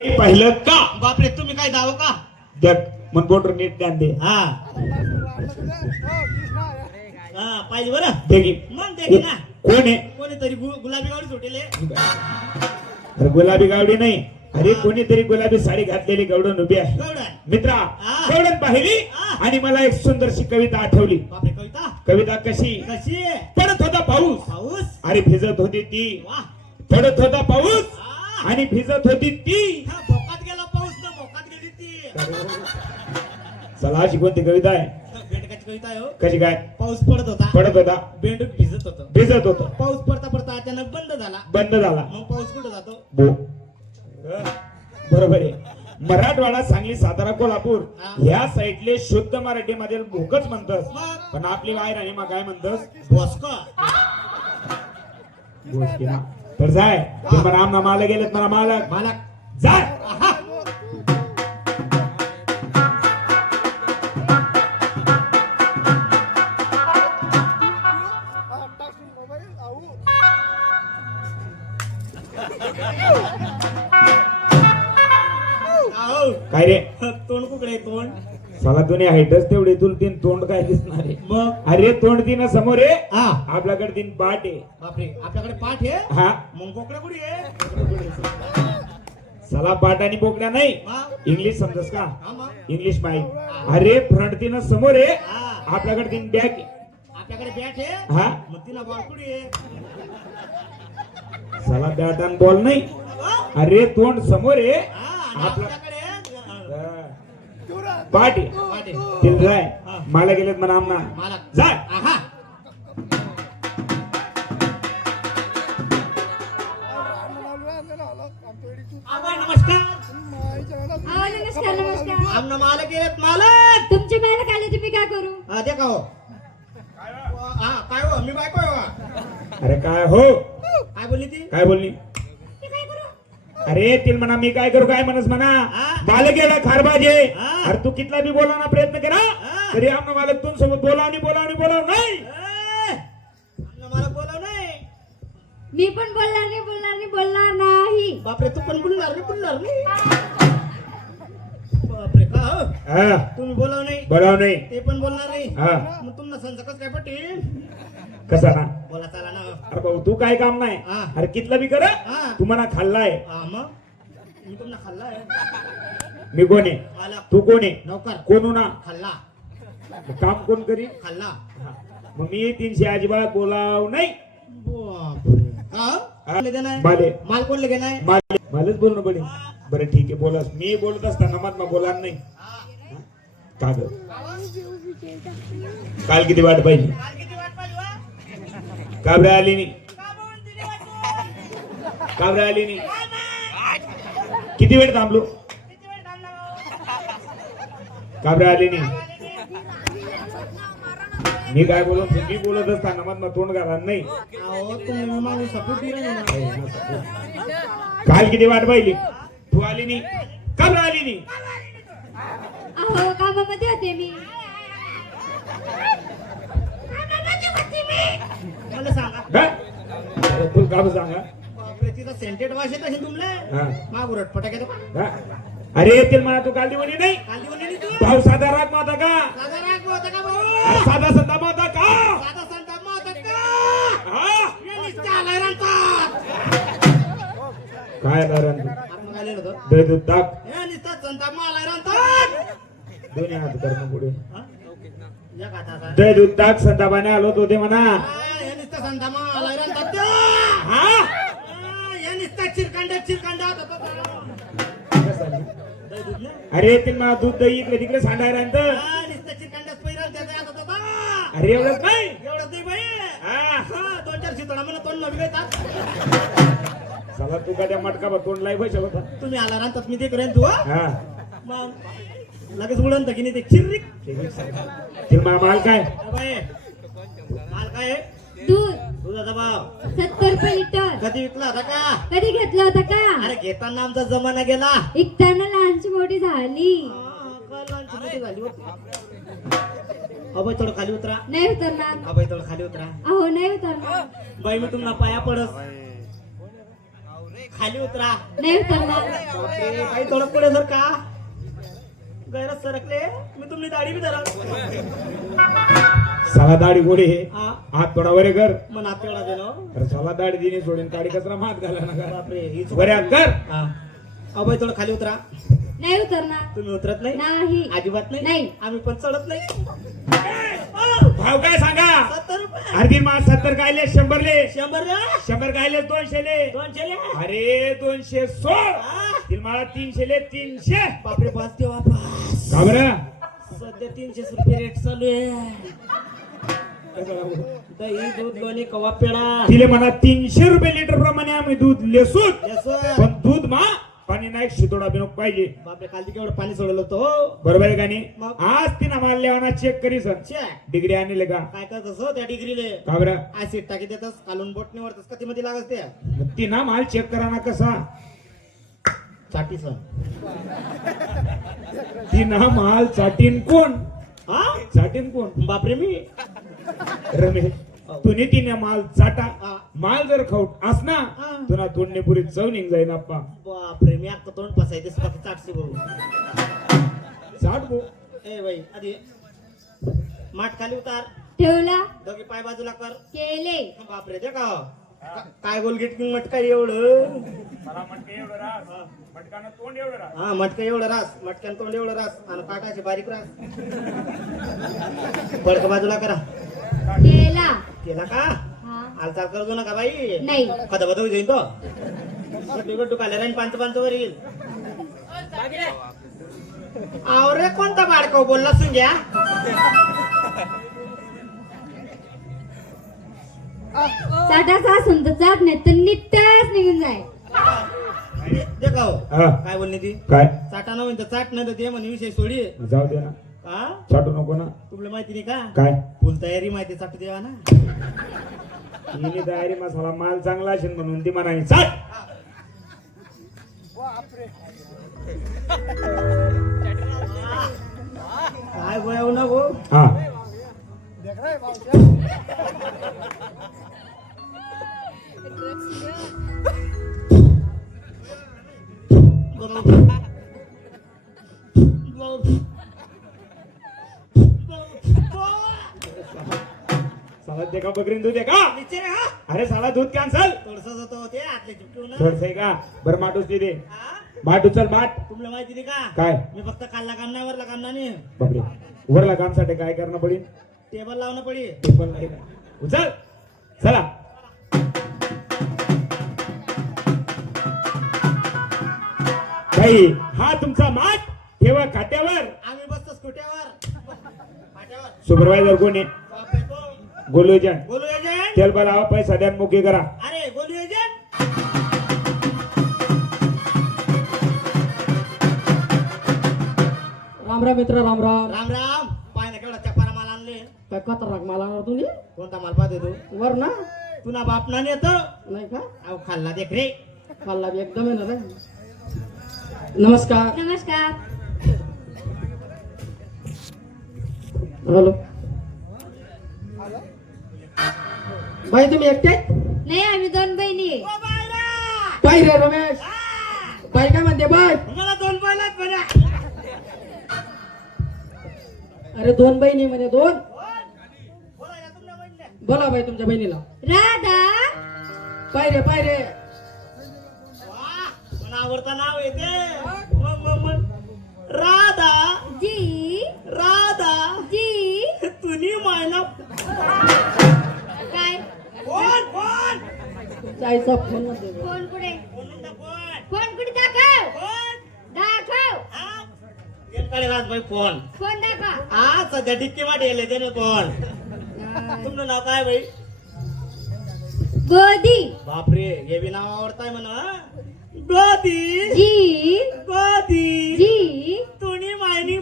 पाहिलं का? बापरे, तुम्ही काय दाव का? देख मन बोटर नीट ध्यान दे. हा हा पाहिजे बरं. देखी मग देखी ना कोण आहे? कोणीतरी गुलाबी गावडी सुटेले. अरे गुलाबी गावडी नाही, अरे कोणीतरी गुलाबी साडी घातलेली गवडण उभी आहे. गवडण मित्रा हा. गवडण पाहिली हा. आणि मला एक सुंदरशी कविता आठवली. बापरे, कविता कविता कशी? कशी? पडत होता पाऊस पाऊस. आणि भिजत होती ती. वा. पडत होता पाऊस हा. आणि भिजत होती ती. हा, भोकात गेला पाऊस ना, भोकात गेली ती. चला अशी कोणती कविता आहे? बेंडकाची कविता आहे हो. कशी काय? पाऊस पडत होता, पडत होता बेंडूक भिजत होतं. भिजत होतो, पाऊस पडता पडता अचानक बंद झाला. बंद झाला. मग पाऊस कुठं जातो? बो बरोबर आहे. मराठवाडा, सांगली, सातारा, कोल्हापूर हा. ह्या साईडले शुद्ध मराठीमध्ये भोकच म्हणतस, मग पण आपली वाय राणी मग काय म्हणतस? बॉस्को. गोष्टी ना. तर जाय ते म्हणा आमना मालक गेलेत, म्हणा मालक मला जाय. आहा. आहो. काय रे? तोंड कुकडे तोंड. साला दोन्ही हाईटच तेवढे, तुला तीन तोंड काय दिसणार आहे? मग अरे तोंड तीन समोर आहे, हा. आपल्याकडे तीन पाठ आहे. बापरे, आपल्याकडे पाठ आहे. हा मग बोकड्या कुठे आहे? साला पाठ आणि बोकड्या नाही. हा. इंग्लिश समजस का? हा मग. इंग्लिश माहिती. अरे फ्रंट तीन समोर आहे, हा. आपल्याकडे तीन बॅक आहे. आपल्याकडे बॅट आहे. हा मग तिला बॉल कुठे आहे? साला बॅट आणि बॉल नाही. हा. अरे तोंड समोर आहे, आणि आपल्या आपल्याकडे पाठ आहे. पाठ आहे. तिला जाय. हा. मला गेलेत म्हणा आमना मला जाय. आहा. आबा नमस्कार. नमस्कार नमस्कार. आमना मालक गेलेत. मालक तुमचे मालक आले तुम्ही काय करू? हा देखा हो. हा काय हो, मी बायको आहे हो. अरे काय हो? काय बोलली ती? काय बोलली? मी काय करू? अरे तिला म्हणा मी काय करू, काय म्हणस म्हणा. हा. मालक गेला खारबाजे. हा. अरे तू कितला बी बोलावना प्रयत्न केला हा. तरी आमना मालक तुम सोबत बोलावणी नाही. आमना मालक बोलाव नाही. मी पण बोलणार नाही. बापरे, तू पण बोलणार नाही. बापरे का हो? हा तुम्ही बोलाव नाही, बोलाव नाही. ते पण बोलणार नाही. हा मग तुम्हाला संसकच काय पटेल? कसा ना? बोला चला ना. अरे भाऊ तू काय काम नाही. हा. अरे कितला बी कर, हा. तू म्हणा खाल्लाय. हा मग मी तुम्हाला खाल्लाय. मी कोण आहे? मालक तू कोण आहे? नौकर. कोण ना? खाल्ला काम कोण करी? खाल्ला. मग मी 300 अजिबात बोलाव नाही. बापरे. हा? कोणले देणार? माले माल कोणले घेणार? मालच बोलणं पडेल. बरं ठीक आहे बोलास. मी बोलत असताना मत मग बोला नाही. का ग? काल किती वाट पाहिजे? काल किती वाट पाहिली वा? का बरं आली नाही? का म्हणून दिली वाट पाहिली? का बरं आली नाही? किती वेळ थांबलो? किती वेळ थांबला हो? का बरं आली नाही? आले नाही. मी काय बोलत, मी बोलत असताना मत मग तोंड घाला नाही. अहो, तुम्ही मला सपोर्ट दिला नाही ना. काल किती वाट पाहिली? तू आली नाही. का बरं आली नाही? अहो कामामध्ये होते मी. मला सांगा. का? अरे तू का बरं सांगा? बापरे, तिचा सेंटेड वास येत असेल तुमले. हा. मागुरट फटाक्यात का? हा? अरे येतील मला तू काल दिवणी नाही. काल दिवस नेली तू. भाऊ साधा राग माता का? साधा राग होता का भाऊ? अरे साधा संता माता का? साधा संताप होता का? हा? हे नुसतं आलाय रांतात. काय नारायण आपण काय लिहिलं होतं? दे दूध ताक हे नुसतं संताप आलाय रांतात. दोन्ही हात करणं पुढे. हा? या का आता? दे दूध ताक संतापाने आलो तो ते म्हणा. हा, हे नुसतं संताप आलाय रांतात ते. हा? हा, हे नुसतं चिरकांड्यात होता तो. दही दूध ना? अरे येतील मला दूध दही इकडे तिकडे सांडायला आणतं. हा, नुसतं चिरकांड्यात पैराल त्याचा यात होता तो. अरे एवढंच नाही. एवढंच नाही बाई. हा हा, 2-4 शितळा मला तोंड नवी येतात. चला तू का त्या मटका बघ तोंड लाई बसला होता. तुम्ही आला रांतात मी ते करेन तू. हा? हा मग लगेच उडवतं की नाही ते चिर्रिक. तिला मला माल काय? बाई, माल काय आहे? दूध दुधाचा भाव 70 रुपये लिटर. कधी विकला होता का? कधी घेतलं होतं का? अरे घेताना आमचा जमाना गेला. विकताना लहानची मोठी झाली. झाली होती. अभय थोडं खाली उतरा. नाही उतरणार. अभय थोडं खाली उतरा. अहो नाही उतरणार. बाई मी तुम्हाला पाया पडस. खाली उतरा. नाही उतरणार. बापरे, काही थोडं पुढे जर का गैरच सरकले मी तुमची दाढी बी धरा. साला दाढी गोडी हे हा हात थोडा वरे कर. मग नातेवाडा दे ना. अरे साला दाढी दिली सोडून काडी कचरा मात घाला ना का. बापरे ही चूक. बरे हात कर. हा अहो बाई थोडं खाली उतरा. नाही उतरणार. तुम्ही उतरत नाही नाही. अजिबात नाही. नाही. आम्ही पण चढत नाही. भाव काय सांगा. 70 रुपये. अर्धी मास 70 गायले 100 ले 100 रे. 100 गायले 200 ले 200 ले. अरे 200 सोड. हा. तिला मला 300 ले 300. बापरे बस देवा बस. का बरं सध्या 300 रुपये रेट चालू आहे. दही दूध लोणी कवा पेडा. तिले म्हणा 300 रुपये लिटर प्रमाणे आम्ही दूध लेसून येसोय. पण दूध मा पाणी नाही शितोडा बिनोक पाहिजे. बापरे काल केवढं पाणी सोडलं होतं हो. बरोबर आहे का नाही. मग? आज तिनं माल लेवाना चेक करी सर छे. डिग्री आणले का. काय करतस हो त्या डिग्रीले. का बरं ऍसिड टाकी देतस कालून बोट निवडतस कधी मध्ये लागस ते. मग तिनं माल चेक करा ना कसा. साठी सण. तिनं माल चाटीन कोण हा चाटीन कोण. बापरे मी. रमेश तुने तिने माल चाटा. हा. माल जर खाऊट असना हा. तुला तोंडने पुरी चव निघ जाईन आप्पा. बापरे मी आता तोंड पसायचे बाकी चाटसे भाऊ. चाट भो. ए बाई आधी माठ खाली उतार. ठेवला. दोघी पाय बाजूला कर. केले. बापरे ते का काय गोलगेट मटका एवढं. हा मटका एवढं रास मटक्यान तोंड एवढं रास आणि काटाचे बारीक रास. पडक बाजूला करा. केला. केला का हा. हालचाल करतो नका बाई. नाही. कदा बदल जाईन तो गड्डू काले राहीन 5 वर येईल. आवरे कोणता बाडकाव बोलला सुंग्या. चाटाचा असून तर चाट नाही तर नीटच निघून जाय. देखाव हा. काय बोलली ती. काय चाटा न तर चाट नाही तर ते म्हणे विषय सोडी. जाऊ दे ना हा चाटू नको ना. तुला माहिती नाही का काय फुल तयारी माहिती चाटू देवा ना. हिने तयारी मसाला माल चांगला असेल म्हणून ती म्हणाली चाट. काय गोयाव ना गो. हा साला ते का बकरीन दूध आहे का. नीचे रे, हा अरे साला दूध कॅन्सल. थोडस होतो ते आतले चिपटून. थोडस आहे का बरं माठ उचली दे. हा? माठ उचल माठ. तुला माहिती नाही का काय मी फक्त कालला काम नाही वरला काम नाही. बापरे वरला कामसाठी काय करणं पडेल. टेबल लावणं पडी. ते पण नाही का. उचल चला. बाई हा तुमचा माठ ठेवा खात्यावर. आम्ही बसतो स्कुट्यावर फाट्यावर. सुपरवायझर कोण आहे. बापरे, कोण? गोलू एजंट. बोलू एजंट. तेल बलावा पैसा द्या मोके करा. अरे बोलू एजंट. राम राम मित्र राम राम. राम राम. पाय ना केवढा चपारा माल आणले. काय खतरनाक मला आणणार तुम्ही कोणता माल पाहते तू. वर ना तुला बाप ना येतो. नाही का अहो खाल्ला देख रे. खाल्ला बी एकदम येणार आहे. नमस्कार. नमस्कार. हॅलो बाई तुम्ही एकटे नाही आम्ही 2 बहिणी आहे. ओ बायरा. बाई रे रमेश बाई काय म्हणते बाय. मला 2 बैलात बघा. अरे 2 बहिणी म्हणे 2. बोला या तुमच्या बहिणीला. बोला बाई तुमच्या बहिणीला. राधा. पाय रे वाह, मला आवडता नाव येते. मग. राधा. जी. राधा. जी. तुनी मायना. काय कोण. चायचा फोन मध्ये बोल. फोन कुठे. कोण कोण. फोन कुठे दाखव. कोण. दाखव. हा? गेलकडे राज बाई फोन. फोन दाखव. हा सध्या डिक्की मध्ये येले ते ना कोण. तुमचं नाव काय बाई. गोदी. बापरे हे बी नाव आवडताय म्हणा. गोदी. जी. गोदी. जी. तुनी मायनी.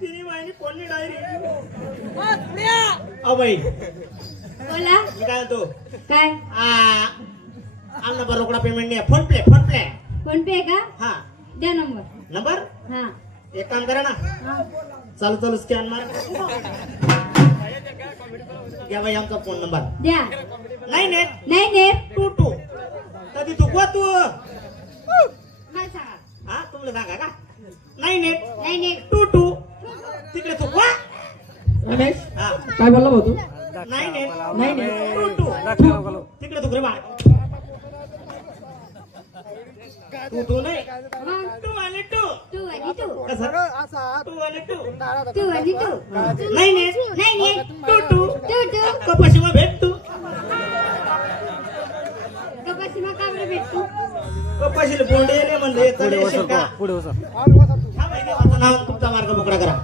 तिनी मायनी कोणी डायरी. बाई बोला. मी काय म्हणतो. काय आमना बरोबर रोकडा पेमेंट नाही. फोन पे. फोन पे का. हा द्या नंबर. नंबर. हा. एक काम करा ना. हा. चालू स्कॅन मार. घ्या बाई आमचा फोन नंबर द्या 9822 कधी तू को तू मला सांगा हा तुम्हाला सांगा का 9822 तिकडे तू को रमेश हा काय बोलला भाऊ तू 9822 तिकडे तू रे बा तू नाही मग तू आणि तू तू आणि तू कसं तू आणि तू तू आणि तू नाही तू तू कपाशी मग भेट तू कपाशी मग का बरं भेटतो कपाशीला बोंडे नाही म्हणले पुढे बसा का पुढे बसा हा माहिती आहे, माझं नाव तुमचा मार्ग मोकळा करा